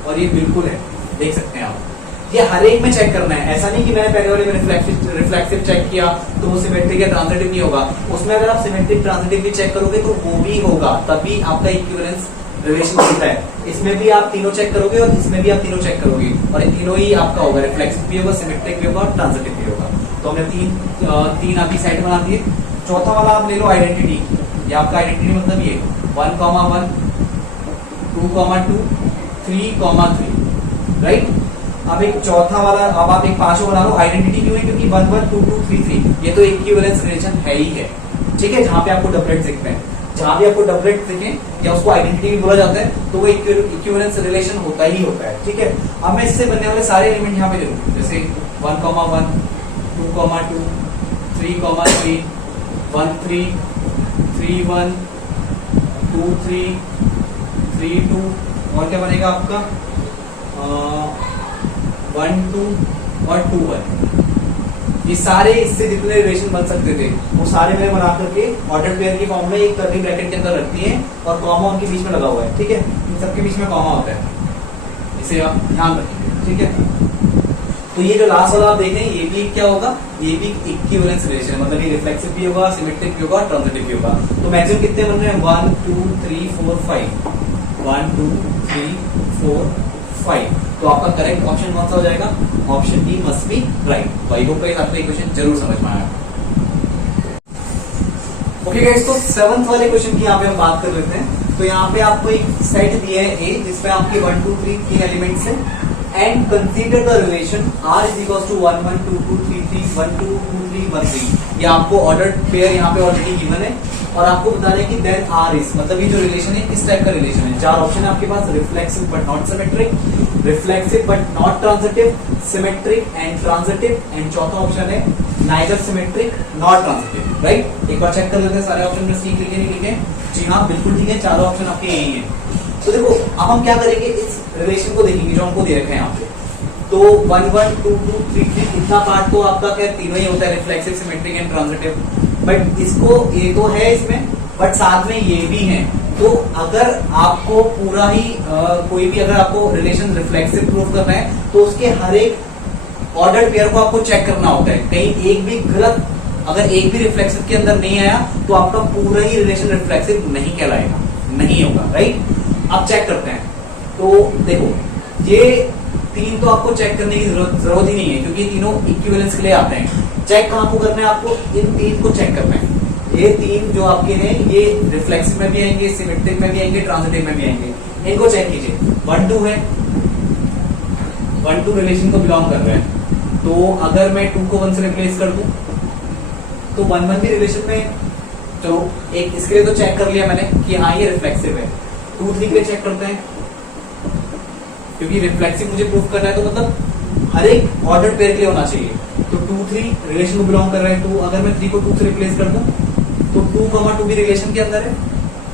और ये बिल्कुल है, देख सकते हैं आप। ये हर एक में चेक करना है, ऐसा नहीं कि मैंने पहले वाले में रिफ्लेक्सिव चेक किया तो वो सिमेट्रिक या ट्रांजिटिव नहीं होगा। उसमें अगर आप सिमेट्रिक ट्रांजिटिव भी चेक करोगे तो वो भी होगा, तभी आपका इक्विवेलेंस रिलेशन होता है। इसमें भी आप तीनों चेक करोगे, और इसमें भी आप तीनों चेक करोगे, और ये तीनों ही आपका होगा, रिफ्लेक्सिव भी होगा, सिमेट्रिक भी होगा, और ट्रांजिटिव भी होगा। तो हमने तीन आपकी साइड बना दिए। चौथा वाला आप ले लो आइडेंटिटी, ये आपका आइडेंटिटी मतलब ये 1 1 2 2 3 3, राइट। अब एक चौथा वाला, अब आप एक पांचवा बना लो। आइडेंटिटी क्यों है? क्योंकि 1 1 2 2 3 3 ये तो इक्विवेलेंस रिलेशन है ही है, ठीक है। जहां पे आपको डबलेट दिखते हैं, जहां भी आपको डबलेट दिखे या उसको आइडेंटिटी भी बोला जाता है, तो वो इक्विवेलेंस रिलेशन होता ही होता है, ठीक है। अब मैं इससे बनने वाले सारे एलिमेंट यहाँ पे दे दूं, जैसे 1 1 2 2 3 3 1 3 3 1 2 3 3 2 और क्या बनेगा आपका 1 2 और 2 1। ये सारे इससे जितने रिलेशन बन सकते थे वो सारे मैंने बना करके ऑर्डर पेयर की फॉर्म में एक कर्ली ब्रैकेट के अंदर रखती है और कॉमा उनके बीच में लगा हुआ है, ठीक है। इन सबके बीच में कॉमा होता है, इसे आप ध्यान रखिए, ठीक है। तो ये जो लास्ट वाला आप देख रहे हैं ये भी क्या होगा, ये भी इक्विवेलेंस रिलेशन है, मतलब ये रिफ्लेक्सिव भी होगा, सिमेट्रिक भी होगा, ट्रांजिटिव भी होगा। तो मैक्सिमम कितने बन रहे हैं 1 2 3 4 5 1 2 3 4 5। तो आपका करेक्ट ऑप्शन कौन सा हो जाएगा? Option D must be right. I hope guys आपको ये क्वेश्चन जरूर समझ में आया। ओके गाइस, तो 7th वाले क्वेश्चन की यहाँ पे हम बात कर लेते हैं। तो यहाँ पे आपको एक सेट दिया है ए, जिसपे आपके 1 2 3 तीन एलिमेंट्स हैं and consider the relation r is equal to 1 1 2 2 3 3 1 2 2 3 1 3। ये आपको ऑर्डर पेयर यहाँ पे ऑलरेडी गिवन है और आपको बता रहे हैं कि देन r इज, मतलब ये जो रिलेशन है किस टाइप का रिलेशन है। चार ऑप्शन है आपके पास, reflexive but not symmetric, reflexive but not transitive, symmetric and transitive, and चौथा ऑप्शन है neither symmetric not transitive, right. एक बार चेक कर लेते हैं सारे ऑप्शन में ठीक है नहीं ठीक है। जी हाँ, बिल्कुल ठीक है, चारों ऑप्शन आपके यही है। तो देखो अब हम क्या करेंगे, इस रिलेशन को देखेंगे जो हमको दे रखा है यहाँ पे। तो 1 1 2 2 3 3 इतना पार्ट तो आपका क्या तीनों ही होता है, reflexive, symmetric and transitive. But इसको ये तो है इसमें, बट साथ में ये भी है। तो अगर आपको पूरा ही कोई भी अगर आपको रिलेशन रिफ्लेक्सिव प्रूव करना है तो उसके हर एक ऑर्डर पेयर को आपको चेक करना होता है। कहीं एक भी गलत, अगर एक भी रिफ्लेक्सिव के अंदर नहीं आया तो आपका पूरा ही रिलेशन रिफ्लेक्सिव नहीं कहलाएगा, नहीं होगा, राइट। अब चेक करते हैं। तो देखो ये तीन तो आपको चेक करने की जरूरत ही नहीं है क्योंकि तीनों इक्विवेलेंस के लिए आते हैं। चेक कहां को करना है आपको, इन तीन को चेक करना है। ये तीन जो आपके हैं ये रिफ्लेक्सिव में भी आएंगे, सिमेट्रिक में भी आएंगे, ट्रांजिटिव में भी आएंगे। इनको चेक कीजिए। 1 2 है, 1 2 रिलेशन को बिलोंग कर रहा है। तो अगर मैं 2 को 1 से रिप्लेस कर दूं तो 1 1 भी रिलेशन में, चलो एक इसके लिए तो चेक कर लिया मैंने कि हाँ ये रिफ्लेक्सिव है। 2 3 के लिए चेक करते हैं क्योंकि रिफ्लेक्सिव मुझे प्रूफ करना है तो मतलब हर एक ऑर्डर पेयर के लिए होना चाहिए। तो 2 3 रिलेशन को बिलोंग कर रहा है। तो अगर मैं 3 को 2 से रिप्लेस कर दूं तो 2 2 भी रिलेशन के अंदर है,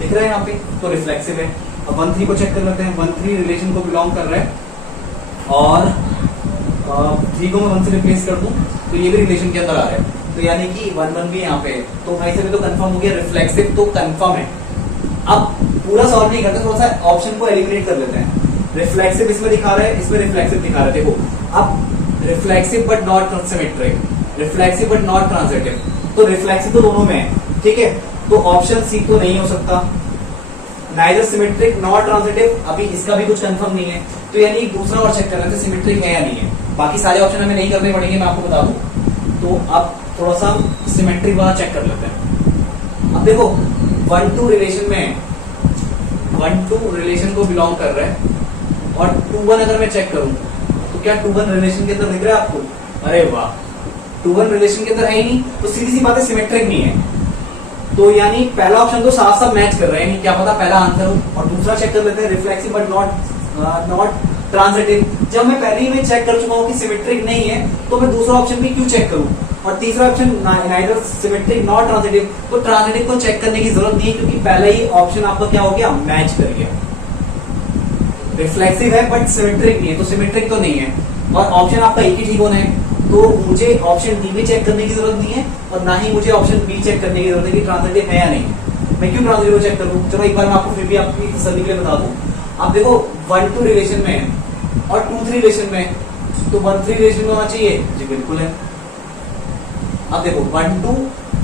दिख रहा है यहाँ पे, तो रिफ्लेक्सिव है। अब 1 3 को चेक कर लेते हैं। 1 3 रिलेशन को बिलोंग कर रहा है और 3 को मैं 1 से रिप्लेस कर दूं तो ये भी रिलेशन के अंदर आ रहा है। तो यानी कि 1 1 भी यहाँ पे है। तो भाई से भी तो कंफर्म हो गया, रिफ्लेक्सिव तो कंफर्म है। अब पूरा सॉल्व नहीं करते, थोड़ा सा ऑप्शन को एलिमिनेट कर लेते हैं। रिफ्लेक्सिव इसमें दिखा रहा है, इसमें रिफ्लेक्सिव दिखा रहा है। देखो अब reflexive but not symmetric, reflexive but not transitive, तो रिफ्लेक्सिव तो दोनों में है, ठीक है। तो ऑप्शन सी तो नहीं हो सकता। नाइदर सिमेट्रिक नॉट ट्रांजिटिव, अभी इसका भी कुछ कंफर्म नहीं है। तो यानी दूसरा और चेक कर लेते हैं सिमेट्रिक है या नहीं है। बाकी सारे ऑप्शन हमें नहीं करने पड़ेंगे, मैं आपको बता दूं। तो अब थोड़ा सा सिमेट्रिक वाला चेक कर लेते हैं। अब देखो 1 2 रिलेशन में, 1 2 रिलेशन को बिलोंग कर रहा है और 2 1 अगर मैं चेक करूं तो क्या 2 1 रिलेशन के अंदर दिख रहा है आपको? अरे वाह, 2 1 रिलेशन के अंदर है ही नहीं, तो सीधी सी बात है सिमेट्रिक नहीं है। तो यानी पहला ऑप्शन तो साफ साफ मैच कर रहा है, क्या पता पहला आंसर हो। और दूसरा चेक कर लेते हैं रिफ्लेक्सिव बट नॉट ट्रांजिटिव। जब मैं पहले ही में चेक कर चुका हूं कि सिमेट्रिक नहीं है तो मैं दूसरा ऑप्शन भी क्यों चेक करूं। और तीसरा option neither symmetric not transitive, तो ट्रांजिटिव को चेक करने की जरूरत नहीं है क्योंकि पहला ही ऑप्शन आपका क्या हो गया, मैच कर गया। रिफ्लेक्सिव है बट सिमेट्रिक नहीं है, तो सिमेट्रिक तो नहीं है और ऑप्शन आपका एक ही ठीक होना है। तो मुझे ऑप्शन डी भी चेक करने की जरूरत नहीं है और ना ही मुझे ऑप्शन बी चेक करने की जरूरत है कि ट्रांजिटिव है या नहीं। मैं क्यों ट्रांजिटिव को चेक करूं? चलो एक बार मैं आपको फिर भी आपकी तसल्ली के लिए बता दूं। आप देखो 1 2 रिलेशन में है और 2 3 रिलेशन में, तो 1 3 रिलेशन में होना चाहिए जी, बिल्कुल है। अब देखो 1 2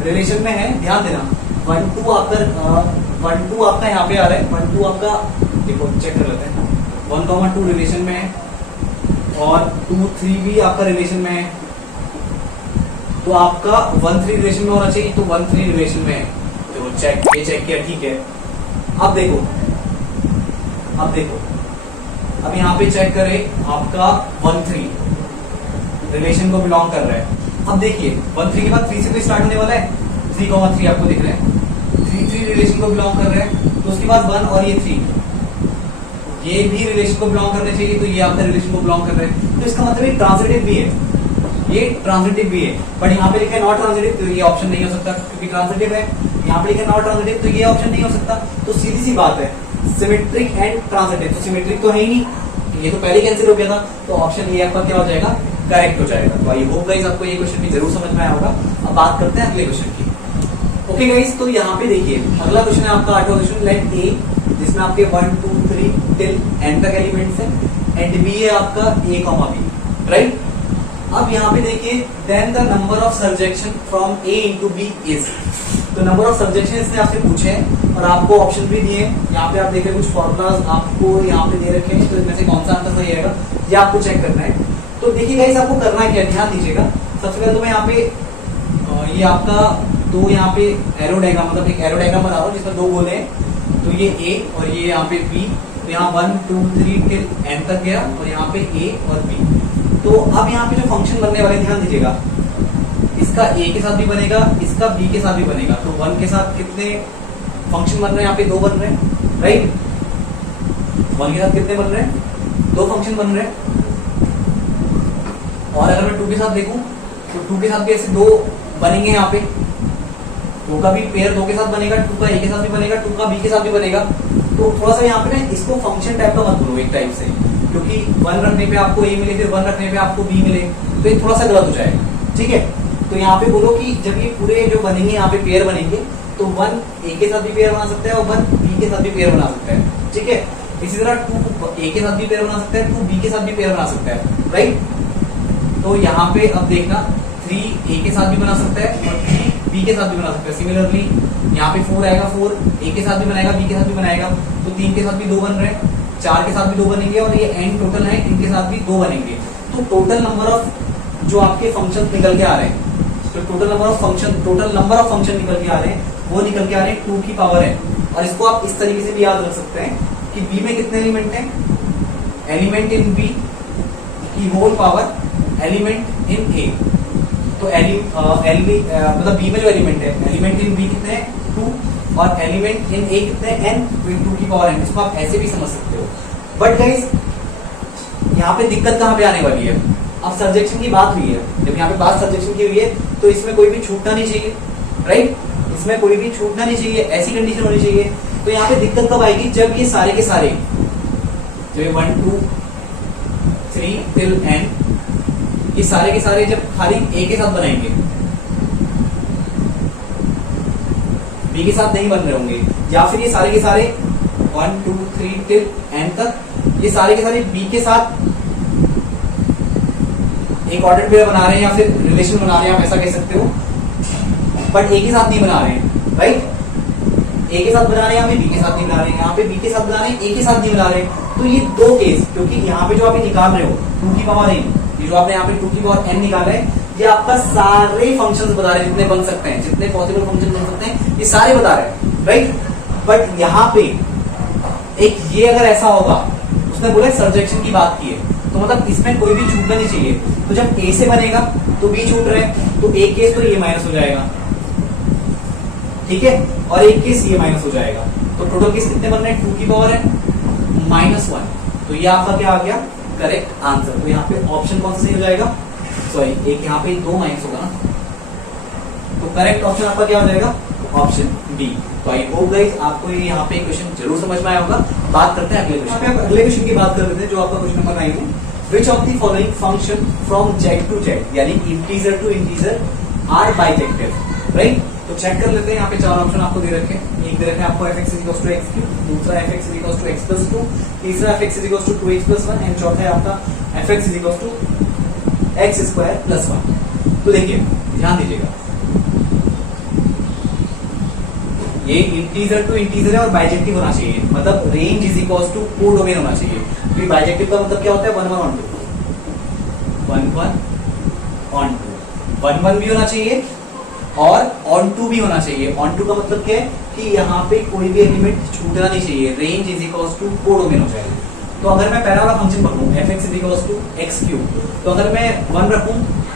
रिलेशन में है, ध्यान देना 1 2 आपका यहाँ पे आ रहा है। 1 2 आपका देखो चेक कर लेते हैं, 1 2 रिलेशन में है और 2 3 भी आपका रिलेशन में है। तो आपका 1 3 रिलेशन में होना चाहिए, तो 1 3 रिलेशन में है। देखो चेक, ये चेक किया, ठीक है। अब देखो अब यहाँ पे चेक करें आपका 1-3 रिलेशन को बिलोंग कर रहा है। अब देखिए 1-3 के बाद 3 से तो स्टार्ट होने वाला है, 3,3 आपको दिख रहे हैं, 3-3 रिलेशन को बिलोंग कर रहे हैं। तो उसके बाद 1 और ये 3 ये भी रिलेशन को बिलोंग करने चाहिए, तो ये आपका रिलेशन को बिलोंग कर रहे हैं। तो इसका मतलब ये ट्रांजिटिव भी है, ये ट्रांजिटिव भी है, बट यहाँ पे लिखा है नॉट ट्रांजिटिव, तो ये ऑप्शन नहीं हो सकता क्योंकि ट्रांजिटिव है। यहाँ पे लिखा है नॉट ट्रांजिटिव, तो ये ऑप्शन नहीं हो सकता। तो सीधी सी बात है, सिमेट्रिक एंड ट्रांजिटिव, तो सिमेट्रिक तो है ही नहीं, ये तो पहले कैंसिल हो गया था, तो ऑप्शन ए आपका क्या हो जाएगा, करेक्ट हो जाएगा। तो आई होप गाइस आपको ये क्वेश्चन भी जरूर समझ में आया होगा। अब बात करते हैं अगले क्वेश्चन की। ओके गाइस, तो यहाँ पे देखिए अगला क्वेश्चन है आपका 8वां क्वेश्चन, लेट ए, जिसमें आपके 1 2 3 टिल एन तक एलिमेंट्स है, एंड बी है आपका a, b, राइट। अब यहाँ पे देखिए then the number of surjection from a into b is, तो नंबर ऑफ सर्जेक्शन इसने आपसे पूछे हैं और आपको ऑप्शन भी दिए हैं। यहाँ पे आप देख रहे हैं कुछ फॉर्मूलाज आपको यहाँ पे दे रखे हैं, तो इनमें से कौन सा आंसर सही आएगा ये आपको चेक करना है। तो देखिए गाइस आपको करना है क्या, ध्यान दीजिएगा। सबसे पहले तो मैं यहाँ पे ये आपका दो यहाँ पे एरो डायग्राम, मतलब एक एरो डायग्राम बना रहा हूँ जिसमें दो गोले हैं, तो ये a और ये यहाँ पे b, तो यहाँ 1 2 3 टिल n तक गया और यहाँ पे a और b। तो अब यहाँ पे जो फंक्शन बनने वाले ध्यान दीजिएगा, इसका a के साथ भी बनेगा, इसका b के साथ भी बनेगा। तो 1 के साथ कितने फंक्शन बन रहे हैं, यहाँ पे 2 बन रहे हैं, राइट। 1 के साथ कितने बन रहे हैं, 2 फंक्शन बन रहे हैं। और अगर मैं 2 के साथ देखूं तो 2 के साथ भी ऐसे 2 बनेंगे, यहाँ पे 2 का भी पेयर 2 के साथ बनेगा, 2 का a के साथ भी बनेगा, 2 का b के साथ भी बनेगा। तो थोड़ा सा यहाँ पे ना इसको फंक्शन टाइप का मत बोलो एक टाइप से, क्योंकि 1 रखने पे आपको a मिले, फिर 1 रखने पे आपको b मिले, तो ये थोड़ा सा गलत हो जाएगा, ठीक है। तो यहाँ पे बोलो कि जब ये पूरे जो बनेंगे यहाँ पे पेयर बनेंगे, तो 1 a के साथ भी पेयर बना सकता है और 1 b के साथ भी पेयर बना सकता है, ठीक है। इसी तरह 2 a के साथ भी पेयर बना सकता है, 2 b के साथ भी पेयर बना सकता है, राइट। तो यहाँ पे अब देखना 3 a के साथ भी बना सकता है और 3 b के साथ भी बना सकता है। सिमिलरली यहाँ पे 4 आएगा, 4 a के साथ भी बनाएगा, b के साथ भी बनाएगा, तो 3 के साथ भी 2 बन रहे हैं, 4 के साथ भी 2 बनेंगे और ये n टोटल है, इनके साथ भी 2 बनेंगे। तो टोटल नंबर ऑफ जो आपके फंक्शन निकल के आ रहे हैं, तो टोटल नंबर ऑफ फंक्शन निकल के आ रहे हैं, वो निकल के आ रहे हैं 2 की पावर है। और इसको आप इस तरीके से भी याद रख सकते हैं कि b में कितने एलिमेंट हैं, एलिमेंट इन b की whole power element in a। तो मतलब b में जो एलिमेंट है, एलिमेंट इन b कितने हैं, 2, और एलिमेंट इन a कितने हैं, n, तो 2 की पावर n। इसको आप ऐसे भी समझ सकते हो। बट गाइस यहाँ पे दिक्कत कहाँ पे आने वाली है, अब सर्जेक्शन की बात हुई है, जब यहाँ पे बात सर्जेक्शन की हुई है तो इसमें कोई भी छूटना नहीं चाहिए, राइट। इसमें कोई भी छूटना नहीं चाहिए, ऐसी कंडीशन होनी चाहिए। तो यहाँ पे दिक्कत कब आएगी, जब ये सारे के सारे जो 1 2 3 टिल n, ये सारे के सारे जब खाली a के साथ बनाएंगे, b के साथ नहीं बन रहे होंगे, या फिर ये सारे के सारे 1 2 3 टिल n तक ये सारे के सारे b के साथ एक ऑर्डर पेयर बना रहे हैं या फिर रिलेशन बना रहे हैं, आप ऐसा कह सकते हो, बट a के साथ नहीं बना रहे हैं, राइट। a के साथ बना रहे हैं, यहाँ पे b के साथ नहीं बना रहे हैं, यहाँ पे b के साथ बना रहे हैं, a के साथ नहीं बना रहे हैं। तो ये 2 केस, क्योंकि यहाँ पे जो आप निकाल रहे हो 2 की पावर n, ये जो आपने यहाँ पे 2 की पावर n निकाला है, ये आपका सारे फंक्शंस बता रहे हैं जितने बन सकते हैं, जितने पॉसिबल फंक्शन बन सकते हैं, ये सारे बता रहे हैं, राइट। बट यहाँ पे एक ये अगर ऐसा होगा, उसने बोला सर्जेक्शन की बात की है, तो मतलब इसमें कोई भी छूटना नहीं चाहिए। तो जब a से बनेगा तो b छूट रहे हैं, तो एक केस तो ये माइनस हो जाएगा, ठीक है, और एक केस ये माइनस हो जाएगा। तो टोटल केस कितने बन रहे हैं, 2 की पावर है -1। तो ये आपका क्या आ गया, करेक्ट आंसर। तो यहाँ पे ऑप्शन कौन सा सही हो जाएगा, सॉरी एक यहाँ पे 2 माइनस होगा ना, तो करेक्ट ऑप्शन आपका क्या हो जाएगा, ऑप्शन बी। तो आई होप गाइस आपको ये यहाँ पे क्वेश्चन जरूर समझ में आया होगा। बात करते हैं अगले क्वेश्चन। अगले क्वेश्चन की बात कर रहे थे जो आपका क्वेश्चन नंबर 9 है, which of the following function from z to z, यानी integer to integer are bijective, right. तो चेक कर लेते हैं, यहाँ पे 4 ऑप्शन आपको दे रखे हैं। एक दे रखे हैं आपको fx = x3, दूसरा fx = x+2, तीसरा fx = 2x+1 एंड चौथा है आपका fx = x² + 1। तो देखिए ध्यान दीजिएगा, ये इंटीजर टू इंटीजर है और बाइजेक्टिव होना चाहिए, मतलब रेंज = कोडोमेन होना चाहिए। तो बाइजेक्टिव का मतलब क्या होता है, 1 1 on 2, 1 1 on 2, 1 1 भी होना चाहिए और on 2 भी होना चाहिए। on 2 का मतलब क्या है कि यहाँ पे कोई भी एलिमेंट छूटना नहीं चाहिए, रेंज = कोडोमेन हो जाएगा। तो अगर मैं पहला वाला फंक्शन पकड़ूं fx equals to X cube, तो अगर मैं 1 रखूं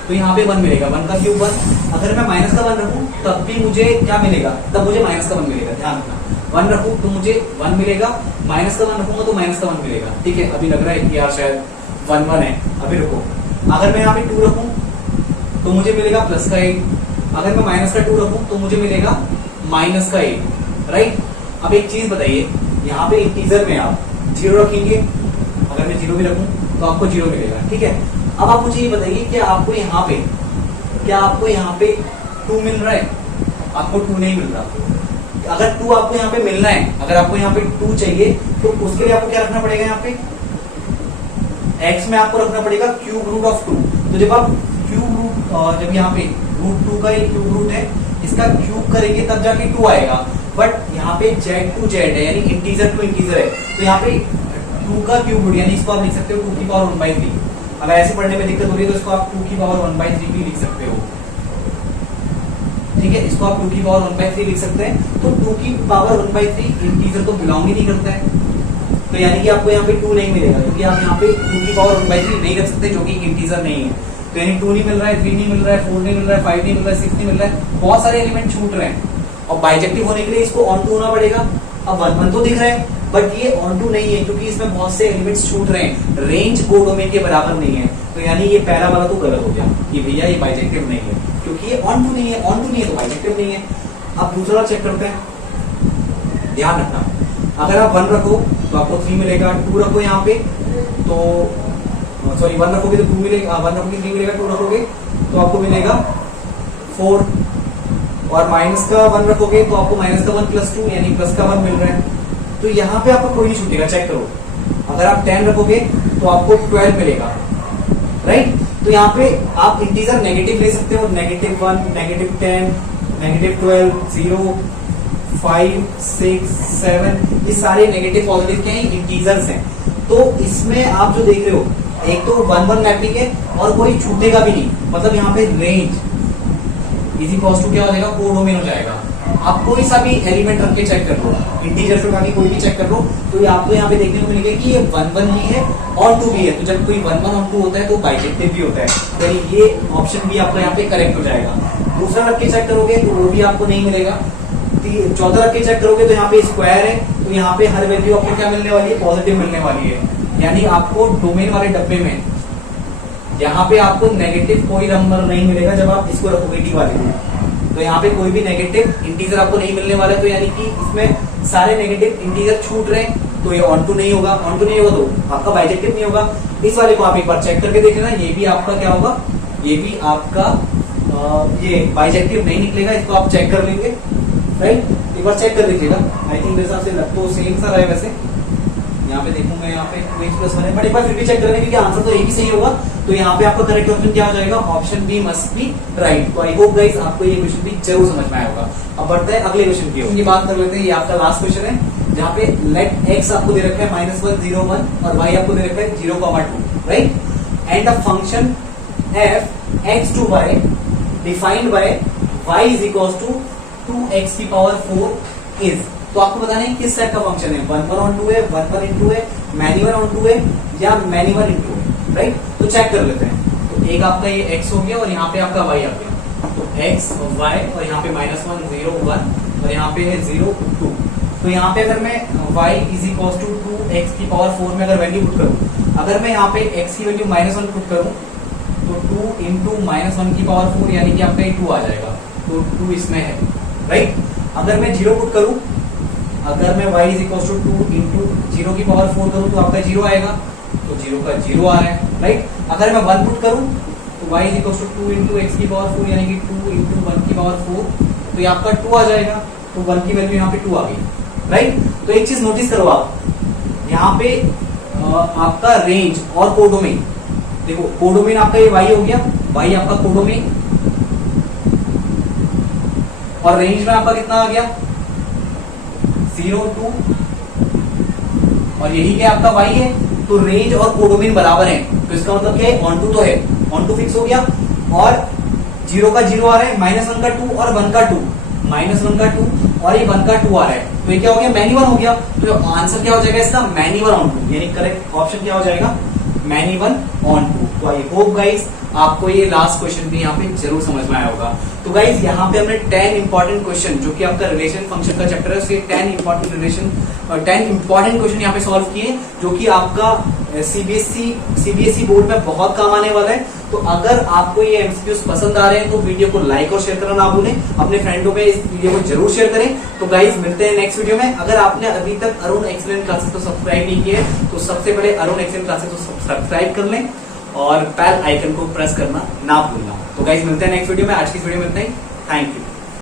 तो यहाँ पे 1 मिलेगा, 1 का क्यूब 1। अगर मैं माइनस का 1 रखूं तब भी मुझे क्या मिलेगा, तब मुझे माइनस का 1 मिलेगा। ध्यान रखना 1 रखूं तो मुझे 1 मिलेगा, माइनस का 1 रखूंगा तो माइनस का 1 मिलेगा। ठीक है, अभी लग रहा है कि यार शायद 1 1 है, अभी रुको। अगर मैं यहाँ पे 2 रखूं तो मुझे मिलेगा प्लस का 8। अगर मैं माइनस का 2 रखूं तो मुझे मिलेगा माइनस का 8। राइट, अब एक चीज बताइए, यहाँ पे इंटीजर में आप 0 रखेंगे, अगर मैं 0 भी रखूं तो आपको 0 मिलेगा। ठीक है, अब आप मुझे ये बताइए कि आपको यहाँ पे, क्या आपको यहाँ पे 2 मिल रहा है? आपको 2 नहीं मिल रहा। अगर 2 आपको यहाँ पे मिलना है, अगर आपको यहाँ पे 2 चाहिए तो उसके लिए आपको क्या रखना पड़ेगा, यहाँ पे x में आपको रखना पड़ेगा क्यूब रूट ऑफ 2। तो जब आप क्यूब रूट, जब यहाँ पे रूट 2 का ये क्यूब रूट है, इसका क्यूब करेंगे तब जाके 2 आएगा। बट यहाँ पे z टू z है, यानी इंटीजर टू इंटीजर है, तो यहाँ पे 2 का क्यूब रूट, यानी इसको आप लिख सकते हो 2 की पावर 1/3। अगर ऐसे पढ़ने में दिक्कत हो रही है तो इसको आप 2 की पावर 1/3 भी लिख सकते हो। ठीक है, इसको आप 2 की पावर 1/3 लिख सकते हैं। तो 2 की पावर 1/3 इंटीजर तो बिलोंग ही नहीं करता है, तो यानी कि आपको यहाँ पे 2 नहीं मिलेगा, क्योंकि आप यहाँ पे 2 की पावर 1/3 नहीं रख सकते, जो कि इंटीजर नहीं है। तो यानी 2 नहीं मिल रहा है, 3 नहीं मिल रहा है, 4 नहीं मिल रहा है, 5 नहीं मिल रहा है, 6 नहीं मिल रहा है, बहुत सारे एलिमेंट छूट रहे हैं। और बाइजेक्टिव होने के लिए इसको ऑन टू होना पड़ेगा। अब 1 1 तो दिख रहा है, बट ये ऑन टू नहीं है, क्योंकि इसमें बहुत से एलिमेंट्स छूट रहे हैं, रेंज कोडोमेन के बराबर नहीं है। तो यानी ये पहला वाला तो गलत हो गया कि भैया ये बाइजेक्टिव नहीं है, क्योंकि ये ऑन टू नहीं है, ऑन टू नहीं है तो बाइजेक्टिव नहीं है। अब दूसरा चेक करते हैं, ध्यान रखना, अगर आप 1 रखो तो आपको 3 मिलेगा, 2 रखो यहाँ पे तो सॉरी 1 रखोगे तो 2 मिलेगा, 1 रखोगे 3 मिलेगा, 2 रखोगे तो आपको मिलेगा 4, और माइनस का 1 रखोगे तो आपको माइनस का 1 प्लस 2 यानी प्लस का 1 मिल रहा है। तो यहाँ पे आपको कोई नहीं छूटेगा, चेक करो। अगर आप 10 रखोगे तो आपको 12 मिलेगा। राइट, तो यहाँ पे आप इंटीजर नेगेटिव ले सकते हो, -1, -10, -12, 0, 5, 6, 7, ये सारे नेगेटिव पॉजिटिव के हैं, इंटीजर्स हैं। तो इसमें आप जो देख रहे हो, एक तो 1 1 मैपिंग है और कोई छूटेगा भी नहीं, मतलब यहाँ पे रेंज इजी कॉस टू क्या हो जाएगा, कोडोमेन हो जाएगा। आप कोई सा भी एलिमेंट रख के चेक कर लो, इंटीजर से उठा कोई भी चेक कर लो, तो ये आपको यहाँ पे देखने को मिलेगा कि ये 1 1 भी है और 2 भी है। तो जब कोई 1 1 और 2 होता है तो बाइजेक्टिव भी होता है, तो ये ऑप्शन भी आपका यहाँ पे करेक्ट हो जाएगा। दूसरा रख के चेक करोगे तो वो भी आपको नहीं मिलेगा। चौथा रख के चेक करोगे तो यहाँ पे स्क्वायर है, तो यहाँ पे हर वैल्यू आपको क्या मिलने वाली है, पॉजिटिव मिलने वाली है। यानी आपको डोमेन वाले डब्बे में यहाँ पे आपको नेगेटिव कोई नंबर नहीं मिलेगा जब आप इसको रखोगे डी वाले को, तो यहाँ पे कोई भी नेगेटिव इंटीजर आपको नहीं मिलने वाला है। तो यानी कि इसमें सारे नेगेटिव इंटीजर छूट रहे हैं, तो ये ऑन टू नहीं होगा, ऑन टू नहीं होगा तो आपका बाइजेक्टिव नहीं होगा। इस वाले को आप एक बार चेक करके देख लेना, ये भी आपका क्या होगा, ये भी आपका ये बाइजेक्टिव नहीं निकलेगा, इसको आप चेक कर लेंगे। राइट, एक बार चेक कर लीजिएगा। आई थिंक मेरे हिसाब से लग तो सेम सा रहा है, वैसे यहाँ पे देखूंगा, यहाँ पे 2x+1 है, बट एक बार फिर भी चेक करेंगे क्योंकि आंसर तो एक ही सही होगा। तो यहाँ पे आपका करेक्ट ऑप्शन क्या हो जाएगा, option B must be right. तो आई होप गाइस आपको ये क्वेश्चन भी जरूर समझ में आया होगा। अब बढ़ते हैं अगले क्वेश्चन की ओर, बात कर लेते हैं। ये आपका लास्ट क्वेश्चन है, जहाँ पे लेट x आपको दे रखा है -1 0 1 और y आपको दे रखा है 0,2, right. And the function f x to y defined by y is equal to 2x की पावर 4 इज। तो आपको बताना है किस टाइप का फंक्शन है, 1 1 on 2 है, 1 1 into है, many 1 on 2 है या many 1 into है, राइट। तो चेक कर लेते हैं। तो एक आपका ये x हो गया और यहाँ पे आपका y आ गया, तो x और y और यहाँ पे -1 0 1 और यहाँ पे है 0 2। तो यहाँ पे अगर मैं y is equal to 2x की पावर 4 में अगर वैल्यू पुट करूँ, अगर मैं यहाँ पे x की वैल्यू -1 पुट करूँ तो 2 into -1 की पावर 4 यानी कि आपका 2 आ जाएगा, तो 2 इसमें है, राइट। अगर मैं 0 पुट करूँ, अगर मैं y is equal to 2 into 0 की पावर 4 करूँ तो आपका 0 आएगा, तो 0 का 0 आ रहा है, राइट। अगर मैं 1 पुट करूँ तो y is equal to 2 into x की पावर 4 यानी कि 2 इंटू 1 की पावर 4, तो ये आपका 2 आ जाएगा, तो 1 की वैल्यू यहाँ पे 2 आ गई, राइट। तो एक चीज नोटिस करो आप, यहाँ पे आपका रेंज और कोडोमेन, देखो कोडोमेन आपका ये y हो गया, y आपका कोडोमेन, और रेंज में आपका कितना आ गया 0 2, और यही क्या आपका y है। तो रेंज और कोडोमेन बराबर है, तो इसका मतलब क्या है, ऑन टू तो है, ऑन टू फिक्स हो गया, और 0 का 0 आ रहा है, -1 का 2 और 1 का 2, -1 का 2 और ये 1 का 2 आ रहा है, तो ये क्या हो गया, मैनी वन हो गया। तो आंसर क्या हो जाएगा इसका, मैनी वन ऑन टू, यानी करेक्ट ऑप्शन क्या हो जाएगा, मैनी वन ऑन टू। तो आई होप गाइस आपको ये लास्ट क्वेश्चन भी यहाँ पे जरूर समझ में आया होगा। तो गाइज यहाँ पे हमने 10 इंपॉर्टेंट क्वेश्चन, जो कि आपका रिलेशन फंक्शन का चैप्टर है, उसके 10 इंपॉर्टेंट क्वेश्चन यहाँ पे सॉल्व किए, जो कि आपका सीबीएसई बोर्ड में बहुत काम आने वाला है। तो अगर आपको ये एमसीक्यूज पसंद आ रहे हैं तो वीडियो को लाइक और शेयर करना ना भूलें, अपने फ्रेंडों में इस वीडियो को जरूर शेयर करें। तो गाइज मिलते हैं नेक्स्ट वीडियो में। अगर आपने अभी तक अरुण एक्सीलेंट क्लासेस को सब्सक्राइब नहीं किया है तो सबसे पहले अरुण एक्सीलेंट क्लासेस को सब्सक्राइब कर लें और बेल आइकन को प्रेस करना ना भूलना। तो गाइज मिलते हैं नेक्स्ट वीडियो में। आज की वीडियो में इतना ही। Thank you.